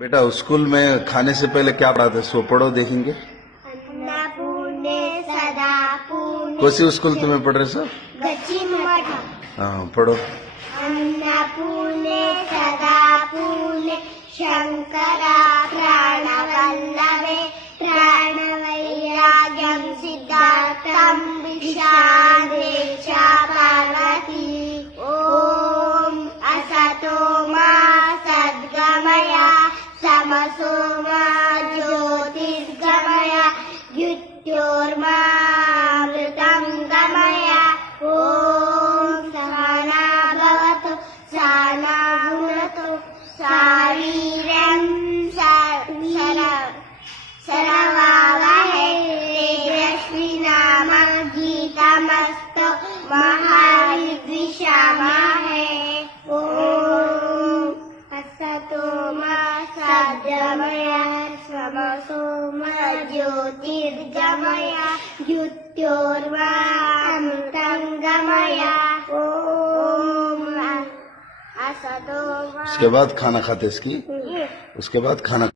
बेटा स्कूल में खाने से पहले क्या पढ़ाते, सो पढ़ो देखेंगे। अन्नपूर्णे सदा पूर्णे कौन सी स्कूल तुम्हें पढ़ रहे सर? गचिमठ। हाँ पढ़ो। अन्नपूर्णे सदा पूर्णे शंकरा प्राणवल्लभे प्राणवैराग्यं सिद्धार्थं विशाले च पार्वती। ॐ असतो मा सद्गमय तमसो मा ज्योतिर्गमय मृत्योर्मामृतं गमय। ॐ सहना भवतु सहना भुनक्तु शारीरं सरवावहै तेजस्विनामधीतमस्तु महाविद्विषावहै। ॐ असतो मा सद्गमय तमसो मा ज्योतिर्गमय मृत्योर्मामृतं गमय। ॐ असतो मा। उसके बाद खाना खाते इसकी, उसके बाद खाना